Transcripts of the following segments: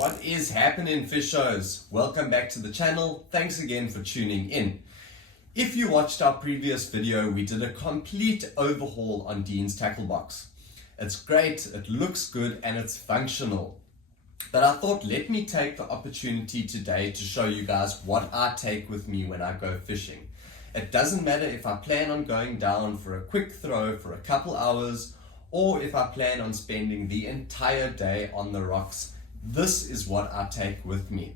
What is happening, fishers? Welcome back to the channel. Thanks again for tuning in. If you watched our previous video, we did a complete overhaul on Dean's tackle box. It's great, it looks good, and it's functional. But I thought, let me take the opportunity today to show you guys what I take with me when I go fishing. It doesn't matter if I plan on going down for a quick throw for a couple hours, or if I plan on spending the entire day on the rocks. This is what I take with me.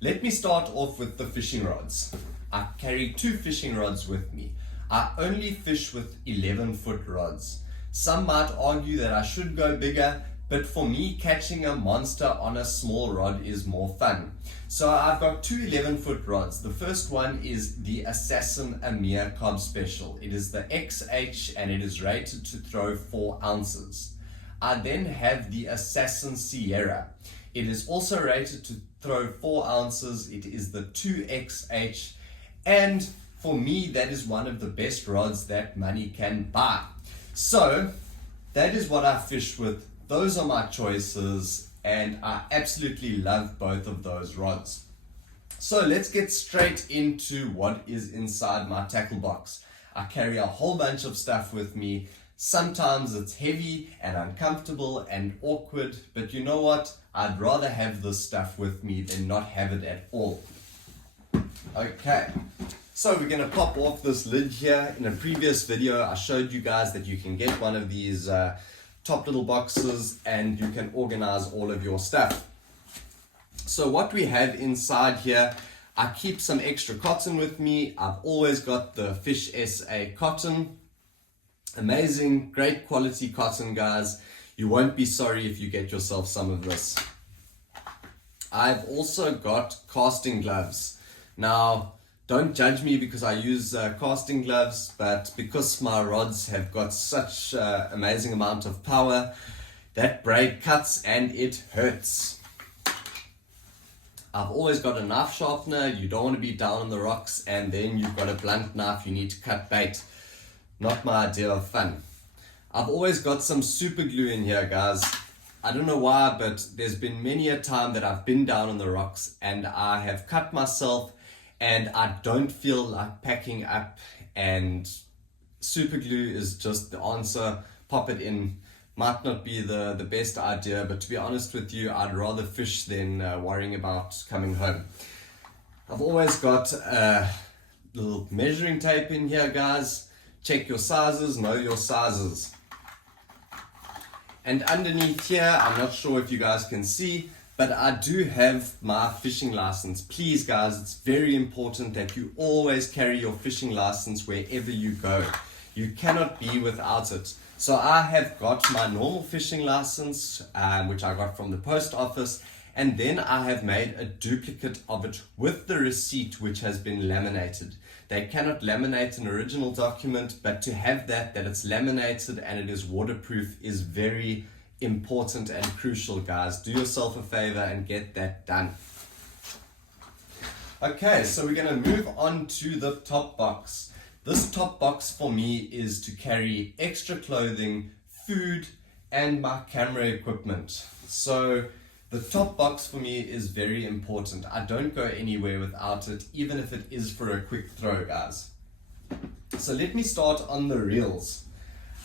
Let me start off with the fishing rods. I carry 2 fishing rods with me. I only fish with 11-foot rods. Some might argue that I should go bigger, but for me, catching a monster on a small rod is more fun. So I've got 2 11-foot rods. The first one is the Assassin Amir Cobb Special. It is the XH and it is rated to throw 4 ounces. I then have the Assassin Sierra. It is also rated to throw 4 ounces. It is the 2XH. And for me, that is one of the best rods that money can buy. So that is what I fish with. Those are my choices, and I absolutely love both of those rods. So let's get straight into what is inside my tackle box. I carry a whole bunch of stuff with me. Sometimes it's heavy and uncomfortable and awkward, but you know what? I'd rather have this stuff with me than not have it at all. Okay, so we're going to pop off this lid here. In a previous video, I showed you guys that you can get one of these top little boxes and you can organize all of your stuff. So what we have inside here, I keep some extra cotton with me. I've always got the Fish SA cotton. Amazing, great quality cotton, guys. You won't be sorry if you get yourself some of this. I've also got casting gloves. Now, don't judge me because I use casting gloves, but because my rods have got such amazing amount of power, that braid cuts and it hurts. I've always got a knife sharpener. You don't want to be down on the rocks and then you've got a blunt knife you need to cut bait. Not my idea of fun. I've always got some super glue in here, guys. I don't know why, but there's been many a time that I've been down on the rocks and I have cut myself and I don't feel like packing up, and super glue is just the answer. Pop it in. Might not be the best idea, but to be honest with you, I'd rather fish than worrying about coming home. I've always got a little measuring tape in here, guys. Check your sizes, know your sizes. And underneath here, I'm not sure if you guys can see, but I do have my fishing license. Please guys, it's very important that you always carry your fishing license wherever you go. You cannot be without it. So I have got my normal fishing license, which I got from the post office, and then I have made a duplicate of it with the receipt, which has been laminated. They cannot laminate an original document, but to have that it's laminated and it is waterproof is very important and crucial, guys. Do yourself a favor and get that done. Okay, so we're going to move on to the top box. This top box for me is to carry extra clothing, food, and my camera equipment. So the top box for me is very important. I don't go anywhere without it, even if it is for a quick throw, guys. So let me start on the reels.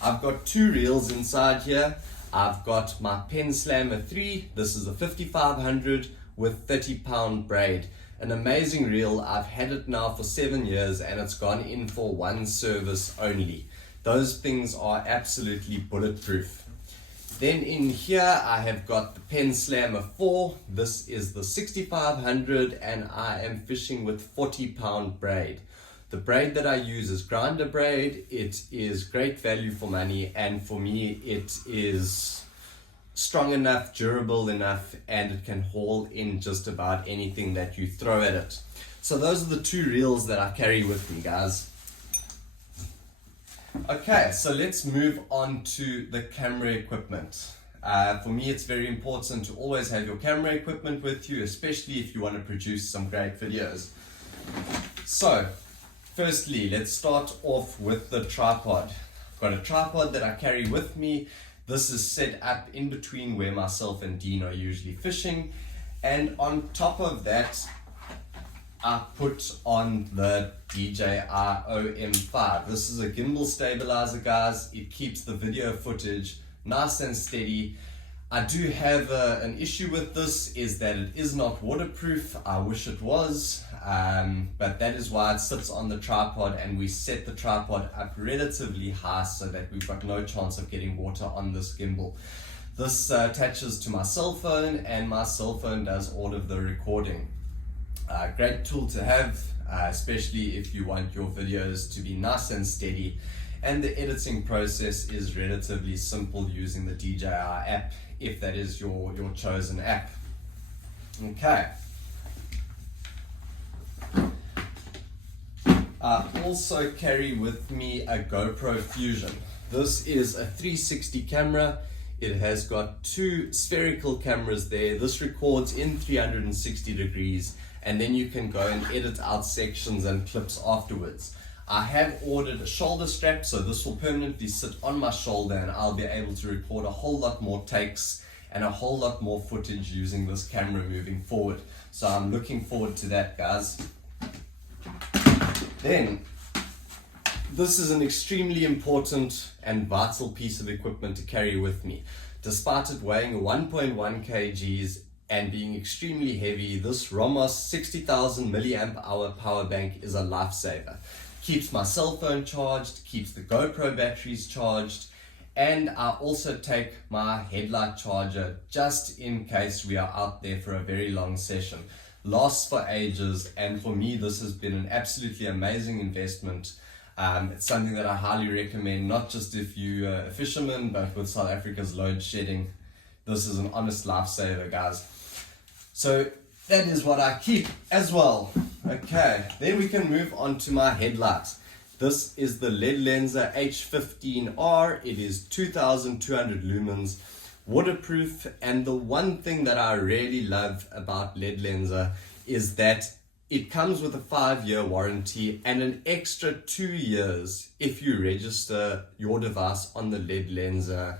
I've got 2 reels inside here. I've got my Pen Slammer 3. This is a 5500 with 30-pound braid. An amazing reel. I've had it now for 7 years and it's gone in for 1 service only. Those things are absolutely bulletproof. Then in here I have got the Pen Slammer 4. This is the 6500 and I am fishing with 40-pound braid. The braid that I use is grinder braid. It is great value for money, and for me it is strong enough, durable enough, and it can haul in just about anything that you throw at it. So those are the 2 reels that I carry with me, guys. Okay, so let's move on to the camera equipment. For me, it's very important to always have your camera equipment with you, especially if you want to produce some great videos. So firstly, let's start off with the tripod. I've got a tripod that I carry with me. This is set up in between where myself and Dean are usually fishing, And on top of that, I put on the DJI OM5. This is a gimbal stabilizer, guys. It keeps the video footage nice and steady. I do have an issue with this, is that it is not waterproof. I wish it was, but that is why it sits on the tripod, and we set the tripod up relatively high so that we've got no chance of getting water on this gimbal. This attaches to my cell phone, and my cell phone does all of the recording. Great tool to have, especially if you want your videos to be nice and steady, and the editing process is relatively simple using the DJI app, if that is your chosen app. Okay. I also carry with me a GoPro Fusion. This is a 360 camera. It has got two spherical cameras there. This records in 360 degrees, and then you can go and edit out sections and clips afterwards. I have ordered a shoulder strap, so this will permanently sit on my shoulder, and I'll be able to record a whole lot more takes and a whole lot more footage using this camera moving forward. So I'm looking forward to that, guys. Then, this is an extremely important and vital piece of equipment to carry with me. Despite it weighing 1.1 kgs and being extremely heavy, this Romos 60,000 milliamp hour power bank is a lifesaver. Keeps my cell phone charged, keeps the GoPro batteries charged, and I also take my headlight charger just in case we are out there for a very long session. Lasts for ages, and for me this has been an absolutely amazing investment. It's something that I highly recommend, not just if you're a fisherman, but with South Africa's load shedding. This is an honest lifesaver, guys. So that is what I keep as well. Okay, then we can move on to my headlight. This is the Lenser H15R. It is 2200 lumens, waterproof, and the one thing that I really love about Lenser is that it comes with a 5-year warranty and an extra 2 years if you register your device on the Lenser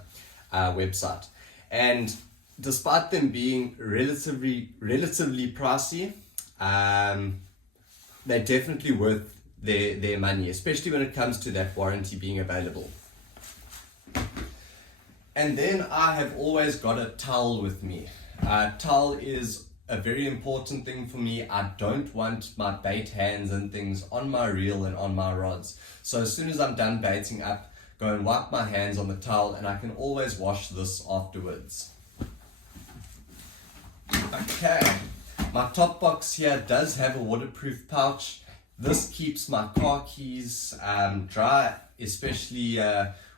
website. And despite them being relatively pricey, they're definitely worth their money, especially when it comes to that warranty being available. And then I have always got a towel with me. Towel is a very important thing for me. I don't want my bait hands and things on my reel and on my rods. So as soon as I'm done baiting up, go and wipe my hands on the towel, and I can always wash this afterwards. Okay, my top box here does have a waterproof pouch. This keeps my car keys dry, especially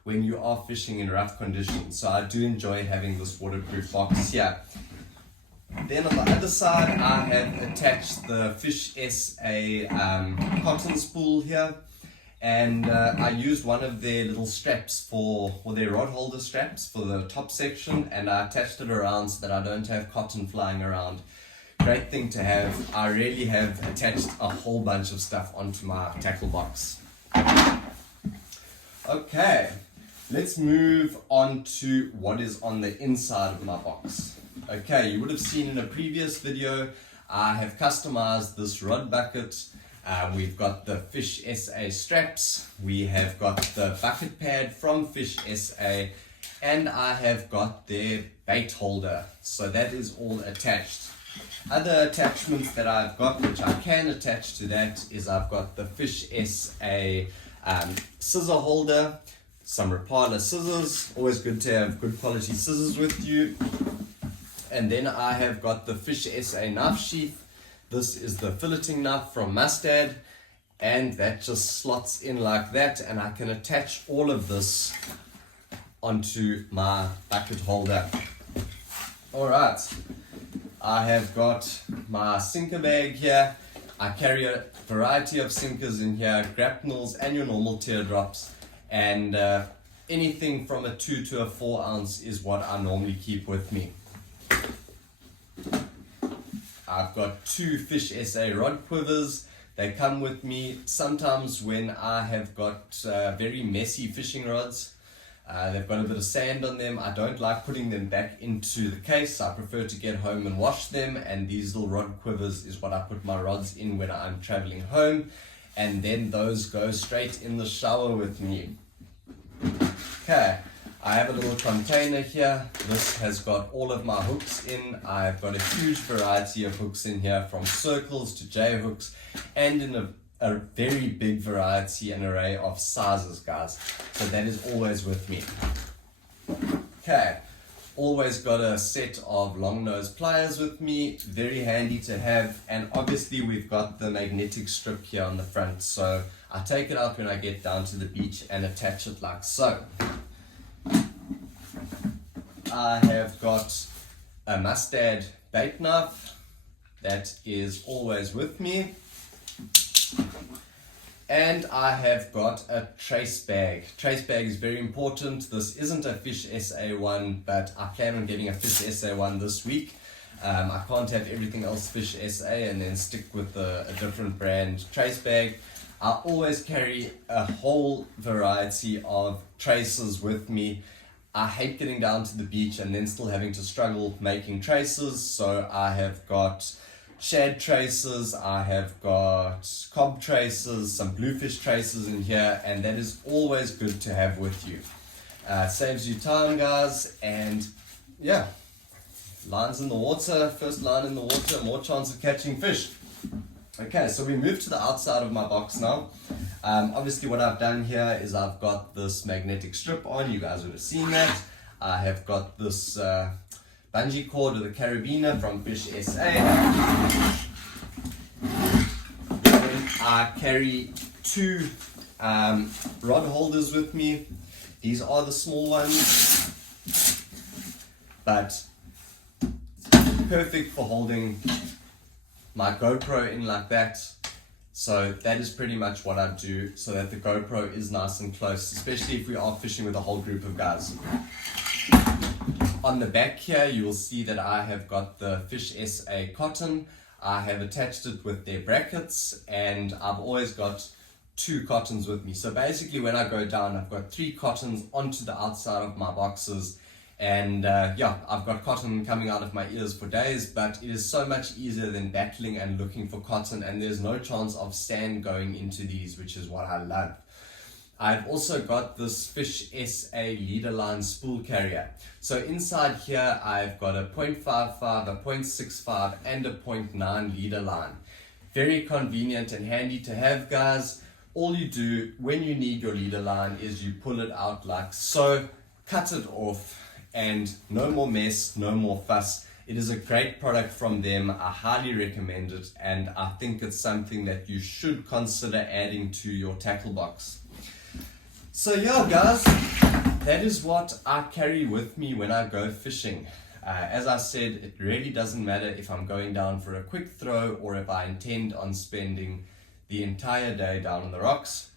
when you are fishing in rough conditions. So I do enjoy having this waterproof box here. Then on the other side, I have attached the Fish SA cotton spool here, and I used one of their little straps for their rod holder straps for the top section, and I attached it around so that I don't have cotton flying around. Great thing to have. I really have attached a whole bunch of stuff onto my tackle box. Okay, let's move on to what is on the inside of my box. Okay, you would have seen in a previous video, I have customized this rod bucket. We've got the Fish SA straps, we have got the bucket pad from Fish SA, and I have got their bait holder. So that is all attached. Other attachments that I've got, which I can attach to that, is I've got the Fish SA scissor holder, some Rapala scissors, always good to have good quality scissors with you. And then I have got the Fish SA knife sheath. This is the filleting knife from Mustad, and that just slots in like that, and I can attach all of this onto my bucket holder. Alright, I have got my sinker bag here. I carry a variety of sinkers in here, grapnels and your normal teardrops, and anything from a 2 to a 4 ounce is what I normally keep with me. I've got 2 Fish SA rod quivers. They come with me sometimes when I have got very messy fishing rods. They've got a bit of sand on them. I don't like putting them back into the case. I prefer to get home and wash them, and these little rod quivers is what I put my rods in when I'm traveling home, and then those go straight in the shower with me. Okay, I have a little container here. This has got all of my hooks in. I've got a huge variety of hooks in here, from circles to J hooks, and in a very big variety and array of sizes, guys. So that is always with me. Okay, always got a set of long nose pliers with me, very handy to have, and obviously we've got the magnetic strip here on the front, so I take it out when I get down to the beach and attach it like so. I have got a mustard bait knife that is always with me, and I have got a trace bag. Trace bag is very important. This isn't a Fish SA one, but I plan on getting a Fish SA one this week. I can't have everything else Fish SA and then stick with a different brand trace bag. I always carry a whole variety of traces with me. I hate getting down to the beach and then still having to struggle making traces, so I have got shad traces, I have got cob traces, some bluefish traces in here, and that is always good to have with you. Saves you time, guys, and yeah, lines in the water, first line in the water, more chance of catching fish. Okay, so we move to the outside of my box now. Obviously what I've done here is I've got this magnetic strip on, you guys would have seen that. I have got this bungee cord with a carabiner from Fish SA. Then I carry two rod holders with me. These are the small ones, but perfect for holding my GoPro in like that. So that is pretty much what I do, so that the GoPro is nice and close, especially if we are fishing with a whole group of guys. On the back here you will see that I have got the Fish SA cotton. I have attached it with their brackets, and I've always got two cottons with me. So basically when I go down, I've got three cottons onto the outside of my boxes, and yeah, I've got cotton coming out of my ears for days, but it is so much easier than battling and looking for cotton, and there's no chance of sand going into these, which is what I love. I've also got this Fish SA leader line spool carrier. So inside here I've got a 0.55, a 0.65 and a 0.9 leader line. Very convenient and handy to have, guys. All you do when you need your leader line is you pull it out like so, cut it off, and no more mess, no more fuss. It is a great product from them. I highly recommend it, and I think it's something that you should consider adding to your tackle box. So yeah, guys, that is what I carry with me when I go fishing. As I said, it really doesn't matter if I'm going down for a quick throw or if I intend on spending the entire day down on the rocks.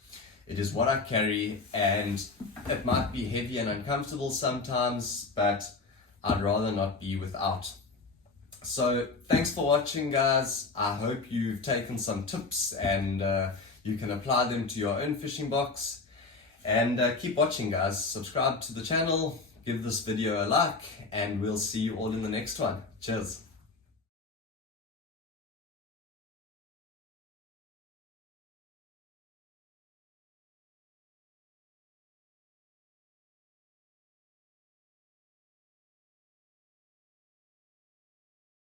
It is what I carry, and it might be heavy and uncomfortable sometimes, but I'd rather not be without. So thanks for watching, guys. I hope you've taken some tips and you can apply them to your own fishing box. And keep watching, guys. Subscribe to the channel, give this video a like, and we'll see you all in the next one. Cheers.